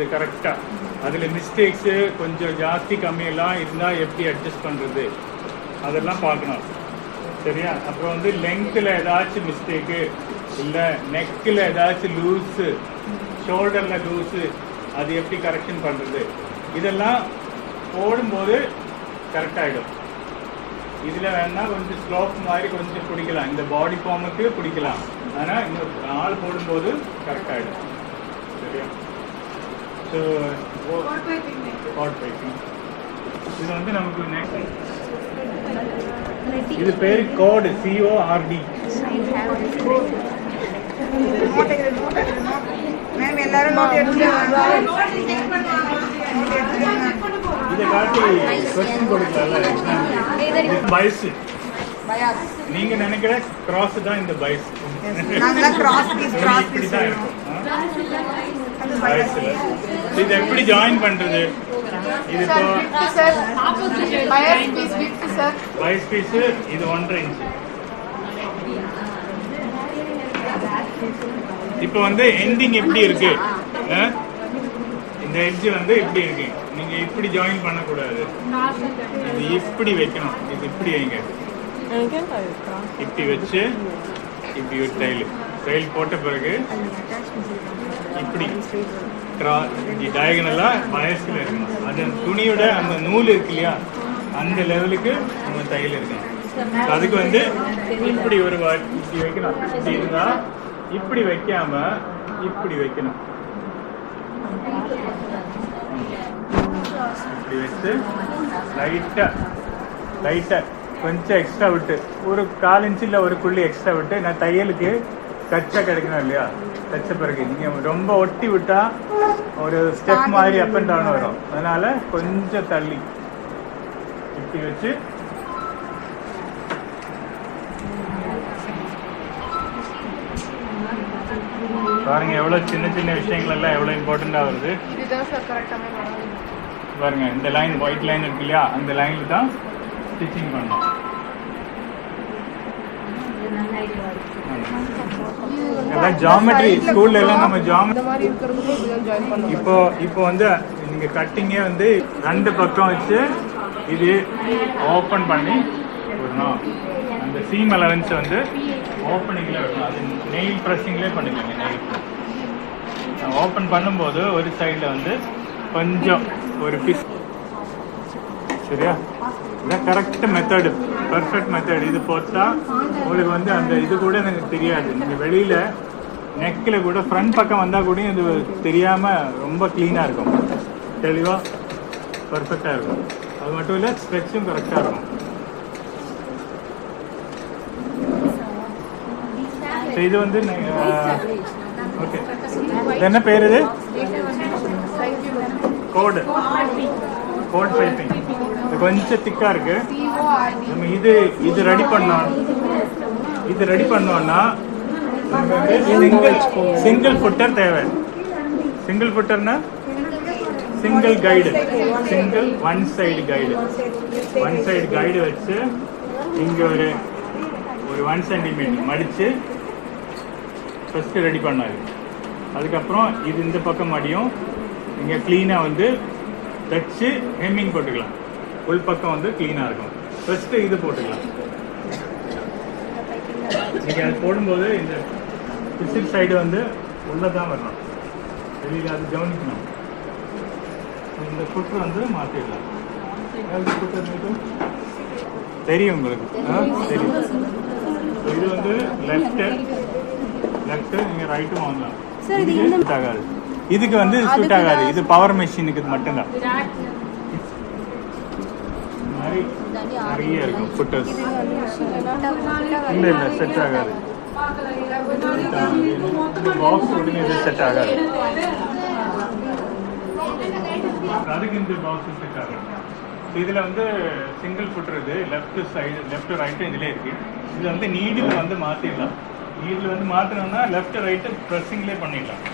இது கரெக்டாக அதில் மிஸ்டேக்ஸு கொஞ்சம் ஜாஸ்தி கம்மியெல்லாம் இருந்தால் எப்படி அட்ஜஸ்ட் பண்ணுறது அதெல்லாம் பார்க்கணும். சரியா? அப்புறம் வந்து லெங்க்த்தில் ஏதாச்சும் மிஸ்டேக்கு இல்லை நெக்கில் ஏதாச்சும் லூஸு, ஷோல்டரில் லூஸு, அது எப்படி கரெக்ஷன் பண்ணுறது இதெல்லாம் போடும்போது கரெக்டாகிடும். இதில் வேணால் கொஞ்சம் ஸ்லோப் மாதிரி கொஞ்சம் பிடிக்கலாம், இந்த பாடி ஃபார்முக்கு பிடிக்கலாம், ஆனால் இன்னொரு ஆள் போடும்போது கரெக்டாகிடும். சரியா? ஸோ காட் பைப்பிங் இது வந்து நமக்கு நெக்ஸ்ட் இது பேர் கோடு, CORD. இதை காட்டி கொஸ்டின் கொடுக்கலாம்ல எக்ஸாம். பைஸ் நீங்க நினைக்கிற கிராஸ் தான் இந்த பைஸ். இப்படி தான் இருக்கும் பைஸ்ல. இது எப்படி ஜாயின் பண்றது? இது பைஸ் பீஸ் இது 1.5 இன்ச். இப்போ வந்து எண்டிங் எப்படி இருக்கு? இந்த எட்ஜ் வந்து எப்படி இருக்கு? நீங்க இப்படி ஜாயின் பண்ணக்கூடாது, இது இப்படி வைக்கணும். இது இப்படி வைங்க, இப்படி வச்சு இப்படி ஒரு டைல் போட்ட பிறகு இப்படி டயகனலா வயசுல இருக்கணும். அது துணியோட அந்த நூல் இருக்கு இல்லையா, அந்த லெவலுக்கு நம்ம தையல் இருக்கணும். அதுக்கு வந்து இப்படி ஒரு இப்படி வைக்கணும். இப்படி இருந்தா இப்படி வைக்காம இப்படி வைக்கணும். இப்படி வச்சு லைட்டா கொஞ்சம் எக்ஸ்ட்ரா விட்டு, ஒரு 1/4 இன்ச்சு இல்லை ஒரு புள்ளி எக்ஸ்ட்ரா விட்டு, நான் தையலுக்கு கச்சா கிடைக்கணும் இல்லையா, தச்ச பிறகு நீங்கள் ரொம்ப ஒட்டி விட்டா ஒரு ஸ்டெப் மாதிரி அப் அண்ட் டவுன் வரும். அதனால கொஞ்சம் தள்ளி இப்படி வச்சு பாருங்க எவ்வளோ சின்ன சின்ன விஷயங்கள் எல்லாம் எவ்வளோ இம்பார்ட்டண்ட்டாக வருது பாருங்க. இந்த லைன் ஒயிட் லைன் இருக்கு இல்லையா, அந்த லைனில் தான் ஸ்டிச்சிங் பண்ணணும். எல்லாம் ஜாமெட்ரி ஸ்கூல்ல எல்லாம் நம்ம இப்போ வந்து நீங்க கட்டிங்கே வந்து 2 பக்கம் வச்சு இது ஓப்பன் பண்ணி விடணும். அந்த சீம் அலவன்ஸ் வந்து ஓப்பனிங்ல விடணும். அது நெயில் ப்ரெஸ்ஸிங்லேயே பண்ணிக்கோங்க. நெயில் ஓப்பன் பண்ணும்போது ஒரு சைடில் வந்து கொஞ்சம் ஒரு பீஸ். சரியா? இதான் கரெக்ட் மெத்தடு, பர்ஃபெக்ட் மெத்தட். இது போட்டா உங்களுக்கு வந்து அந்த இது கூட எனக்கு தெரியாது. நீங்கள் வெளியில் நெக்கில் கூட ஃப்ரண்ட் பக்கம் வந்தால் கூட இது தெரியாமல் ரொம்ப க்ளீனாக இருக்கும், தெளிவாக பர்ஃபெக்டாக இருக்கும். அது மட்டும் இல்லை, ஸ்ட்ரெச்சும் கரெக்டாக இருக்கும். இது வந்து ஓகே, என்ன பேர் இது? Coat piping. இது கொஞ்சம் திக்காக இருக்கு. நம்ம இது ரெடி பண்ணோம்னா சிங்கிள் ஃபுட்டர் தேவை. சிங்கிள் ஃபுட்டர்னா single guide, one side guide வச்சு இங்கே ஒரு 1 சென்டிமீட்டர் மடித்து ஃபஸ்ட்டு ரெடி பண்ணாது. அதுக்கப்புறம் இது இந்த பக்கம் மடியும் இங்கே க்ளீனாக வந்து தச்சு ஹெம்மிங் போட்டுக்கலாம். உள் பக்கம் வந்து க்ளீனாக இருக்கும். ஃபஸ்ட்டு இது போட்டுக்கலாம். நீங்கள் அது போடும்போது இந்த பிசிட் சைடு வந்து உள்ளே தான் வரணும், வெளியில் அது கவனிக்கணும். இந்த ஃபுட்ரு வந்து மாற்றிடலாம். தெரியும் உங்களுக்கு? தெரியும். இது வந்து லெஃப்ட்டு நீங்கள் ரைட்டும் வாங்கலாம். சூட் ஆகாது, இதுக்கு வந்து சூட் ஆகாது. இது பவர் மெஷினுக்கு மட்டும்தான். நிறைய இருக்கும் ஃபுட்டர்ஸ். இல்லை செட் ஆகாது. பாக்ஸ் உடனே இது செட் ஆகாது. அதுக்கு இந்த பாக்ஸ் செட் ஆகாது. இதில் வந்து சிங்கிள் ஃபுட்டர், இது லெஃப்ட் ரைட்டு இதிலே இருக்குது. இதில் வந்து நீடில் வந்து மாற்றிடலாம். நீடில் வந்து மாற்றணும்னா லெஃப்ட் ரைட்டு ப்ரெஸ்ஸிங்லேயே பண்ணிடலாம்.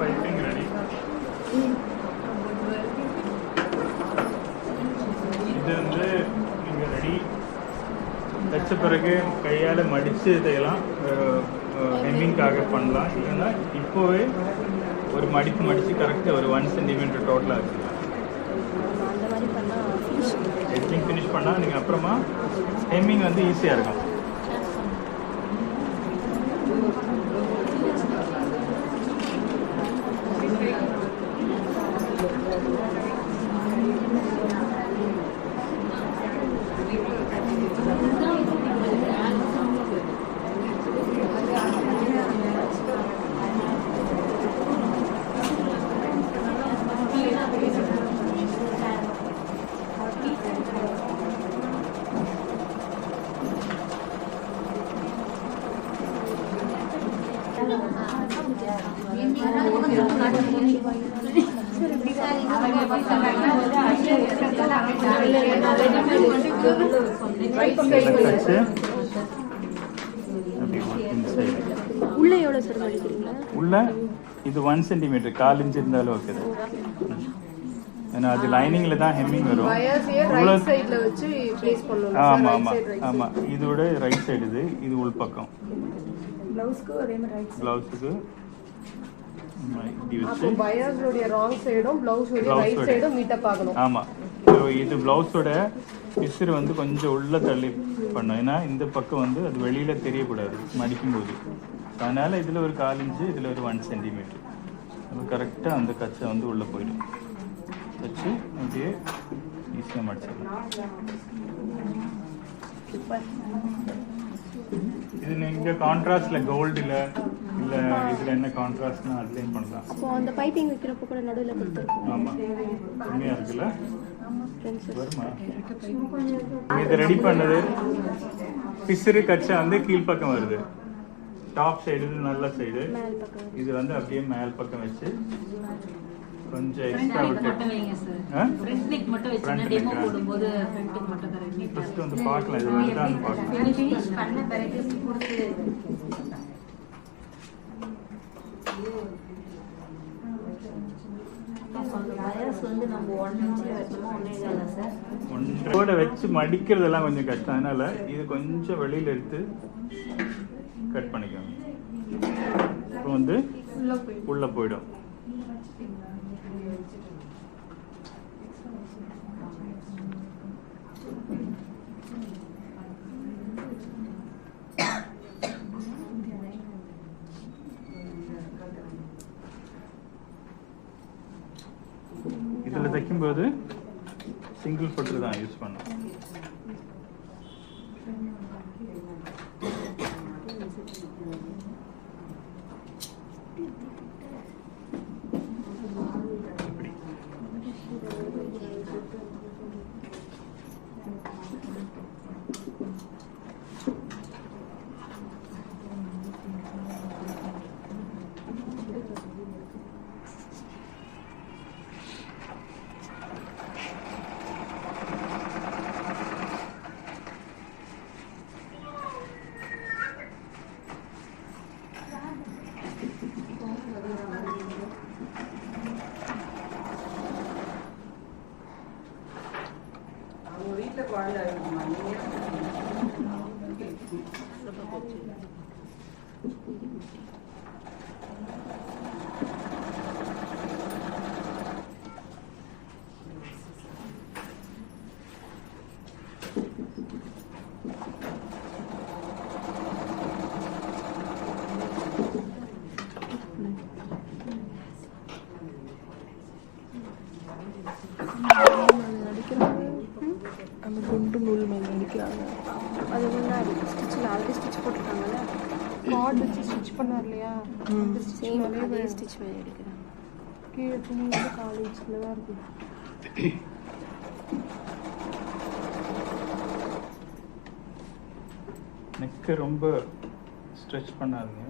Piping ready. இது வந்து நீங்கள் ரெடி வச்ச பிறகு கையால் மடித்து இதையெல்லாம் ஹெம்மிங்காக பண்ணலாம். இல்லைன்னா இப்போவே ஒரு மடித்து கரெக்டாக ஒரு 1 சென்டிமீட்டர் டோட்டலாக வச்சுக்கலாம். எட்ஜிங் ஃபினிஷ் பண்ணால் நீங்கள் அப்புறமா ஹெம்மிங் வந்து ஈஸியாக இருக்கும். உள்ள எவ்வளோ சார் மடிக்கிறீங்களா? உள்ள இது 1 சென்டிமீட்டர் 1/4 இன்ச் இருந்தாலும் ஓகே தான். ஏன்னா அது லைனிங்ல தான் ஹெம்மிங் வரும். ஆமாம் ஆமாம் ஆமாம். இதோட ரைட் சைடு இது உள் பக்கம். ப்ளவுஸுக்கு ஆமாம். இது ப்ளவுஸோட பிசுறு வந்து கொஞ்சம் உள்ள தள்ளி பண்ணும். ஏன்னா இந்த பக்கம் வந்து அது வெளியில தெரியக்கூடாது மடிக்கும் போது. அதனால இதில் ஒரு 1/4 இன்ச்சு, இதில் ஒரு 1 சென்டிமீட்டர். அது கரெக்டாக அந்த கச்சை வந்து உள்ளே போயிடும். வச்சு அப்படியே ஈஸியாக மடிச்சிடலாம். இது நீங்கள் கான்ட்ராஸ்டில் கோல்டில் இல்லை இதில் என்ன கான்ட்ராஸ்ட்னா அட்லைன் பண்ணலாம். ஸோ அந்த பைப்பிங் வைக்கிறப்போ கூட நடுவில் கொடுத்துருக்கோம். ஆமாம், கம்மியாக இருக்குல்ல வருமா? இது ரெடி பண்ணது பிசுறு கச்சை வந்து கீழ்ப்பக்கம் வருது. டாப் சைடு நல்ல சைடு, இது வந்து அப்படியே மேல் பக்கம் வச்சு கொஞ்சம் எக்ஸ்ட்ரா விட்டு ஃபர்ஸ்ட் வந்து பார்க்கலாம். இது வருதான்னு பார்க்கலாம். ஒன்றோட வச்சு மடிக்கிறதெல்லாம் கொஞ்சம் கஷ்டம். அதனால இது கொஞ்சம் வெளியில எடுத்து கட் பண்ணிக்கோங்க. இப்போ வந்து உள்ள போயிடும். இதில் தைக்கும்போது சிங்கிள் பட்டு தான் யூஸ் பண்ணணும். கார்டு வச்சு ஸ்டிச் பண்ணார் இல்லையா அந்த ஸ்டிச் சேம் மேலே அதே ஸ்டிச் மேலே எடுக்கிறேன். கீழே துணி வந்து காலேஜில் தான் இருக்குது. நெக்கு ரொம்ப ஸ்ட்ரெச் பண்ணாதீங்க.